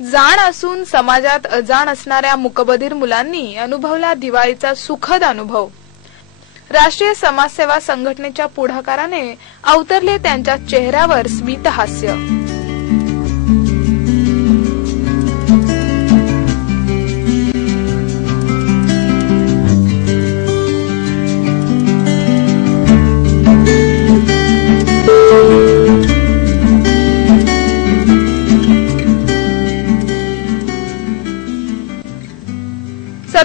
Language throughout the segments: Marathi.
जाण असून समाजात अजाण असणाऱ्या मुकबधीर मुलांनी अनुभवला दिवाळीचा सुखद अनुभव. राष्ट्रीय समाजसेवा संघटनेच्या पुढाकाराने अवतरले त्यांच्या चेहऱ्यावर स्मितहास्य.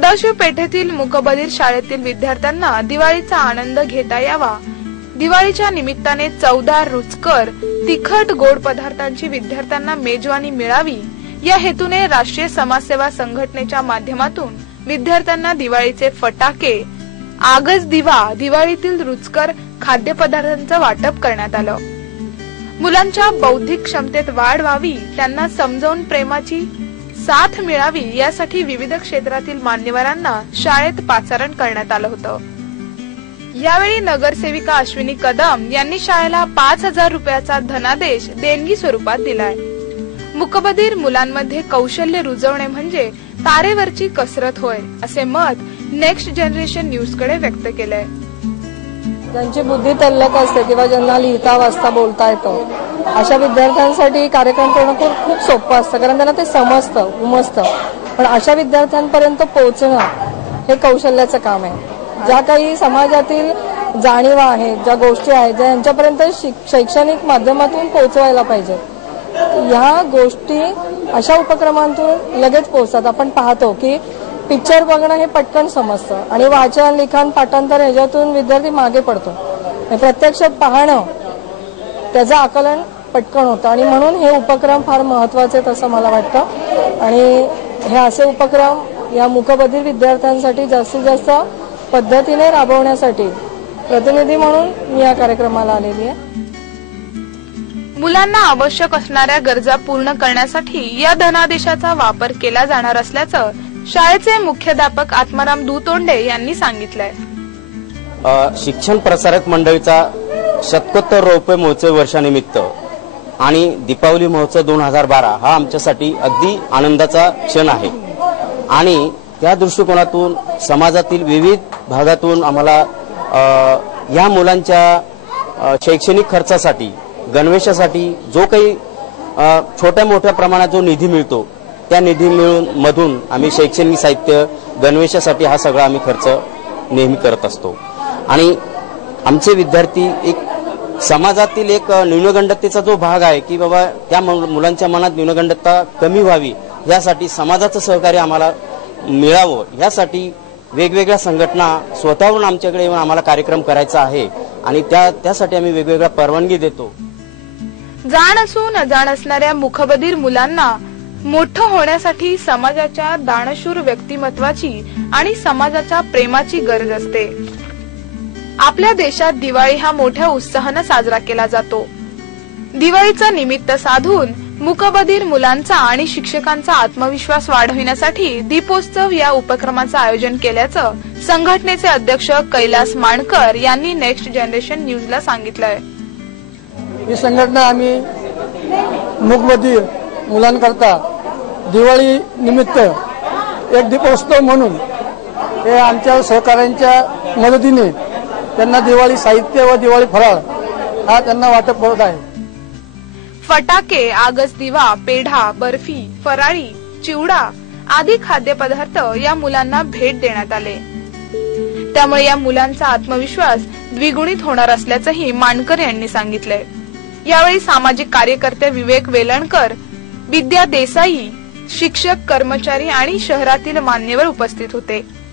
सदाशिव पेठेतील मुकबधीर शाळेतील विद्यार्थ्यांना दिवाळीचा आनंद घेता यावा. दिवाळीच्या निमित्ताने चवदार रुचकर तिखट गोड पदार्थांची विद्यार्थ्यांना मेजवानी मिळावी. या हेतूने राष्ट्रीय समाजसेवा संघटनेच्या माध्यमातून विद्यार्थ्यांना दिवाळीचे फटाके आगज दिवा दिवाळीतील रुचकर खाद्यपदार्थांचं वाटप करण्यात आलं. मुलांच्या बौद्धिक क्षमतेत वाढ व्हावी त्यांना समजावून प्रेमाची साथ मिळावी यासाठी विविध क्षेत्रातील मान्यवरांना शाळेत पाचारण करण्यात आलं होतं. यावेळी नगरसेविका अश्विनी कदम यांनी शाळेला पाच हजार रुपयाचा धनादेश देणगी स्वरूपात दिलाय. मुकबधीर मुलांमध्ये कौशल्य रुजवणे म्हणजे तारेवरची कसरत होय असे मत नेक्स्ट जनरेशन न्यूजकडे व्यक्त केलंय. ज्यांची बुद्धी तल्लक असते किंवा ज्यांना लिहिता वाचता बोलता येतं अशा विद्यार्थ्यांसाठी कार्यक्रम करणं खूप खूप सोपं असतं कारण त्यांना ते समजतं उमजतं. पण अशा विद्यार्थ्यांपर्यंत पोहोचणं हे कौशल्याचं काम आहे. ज्या काही समाजातील जाणीवा आहेत ज्या गोष्टी आहेत ज्या यांच्यापर्यंत शैक्षणिक माध्यमातून पोहोचवायला पाहिजेत ह्या गोष्टी अशा उपक्रमांतून लगेच पोहोचतात. आपण पाहतो की पिक्चर बघणं हे पटकन समजतं आणि वाचन लिखाण पाठांतर ह्याच्यातून विद्यार्थी मागे पडतो. प्रत्यक्ष पाहणं त्याचं आकलन पटकन होतं. आणि म्हणून हे उपक्रम फार महत्त्वाचे आहेत असं मला वाटतं. आणि हे असे उपक्रम या मुकबधीर विद्यार्थ्यांसाठी जास्तीत जास्त पद्धतीने राबवण्यासाठी प्रतिनिधी म्हणून मी या कार्यक्रमाला आलेली आहे. मुलांना आवश्यक असणाऱ्या गरजा पूर्ण करण्यासाठी या धनादेशाचा वापर केला जाणार असल्याचं शाळेचे मुख्याध्यापक आत्माराम दुतोंडे यांनी सांगितलंय. शिक्षण प्रसारक मंडळीचा शतकोत्तर रौप्य महोत्सव वर्षानिमित्त आणि दीपावली महोत्सव दोन हजार बारा हा आमच्यासाठी अगदी आनंदाचा क्षण आहे. आणि त्या दृष्टिकोनातून समाजातील विविध भागातून आम्हाला या मुलांच्या शैक्षणिक खर्चासाठी गणवेशासाठी जो काही छोट्या मोठ्या प्रमाणात जो निधी मिळतो त्या निधी मिळून मधून आम्ही शैक्षणिक साहित्य गणवेशासाठी हा सगळा आम्ही खर्च नेहमी करत असतो. आणि आमचे विद्यार्थी एक समाजातील एक न्यूनगंडतेचा जो भाग आहे की बाबा त्या मुलांच्या मनात न्यूनगंडता कमी व्हावी यासाठी समाजाचं सहकार्य आम्हाला मिळावं यासाठी वेगवेगळ्या संघटना स्वतःहून आमच्याकडे येऊन आम्हाला कार्यक्रम करायचा आहे आणि त्या त्यासाठी आम्ही वेगवेगळ्या परवानगी देतो. जाण असून अजाण असणाऱ्या मुखबधीर मुलांना मोठं होण्यासाठी समाजाच्या दानशूर व्यक्तिमत्वाची आणि समाजाच्या प्रेमाची गरज असते. आपल्या देशात दिवाळी हा मोठ्या उत्साहानं साजरा केला जातो. दिवाळीचं निमित्त साधून मुकबधीर मुलांचा आणि शिक्षकांचा आत्मविश्वास वाढविण्यासाठी दीपोत्सव या उपक्रमाचं आयोजन केल्याचं संघटनेचे अध्यक्ष कैलास माणकर यांनी नेक्स्ट जनरेशन न्यूजला सांगितलंय. ही संघटना आम्ही मुकबधीर मुलांकरता दिवाळी निमित्त एक दीपोत्सव म्हणून हे आमच्या सहकाऱ्यांच्या मदतीने त्यांना दिवाळी साहित्य व दिवाळी फराळ हा त्यांना वाटप करत आहे. फटाके आगस दिवा पेढा बर्फी फराळी चिवडा आदी खाद्यपदार्थ या मुलांना भेट देण्यात आले. त्यामुळे या मुलांचा आत्मविश्वास द्विगुणित होणार असल्याचंही मानकर यांनी सांगितलंय. यावेळी सामाजिक कार्यकर्ते विवेक वेलणकर विद्या देसाई शिक्षक कर्मचारी आणि शहरातील मान्यवर उपस्थित होते.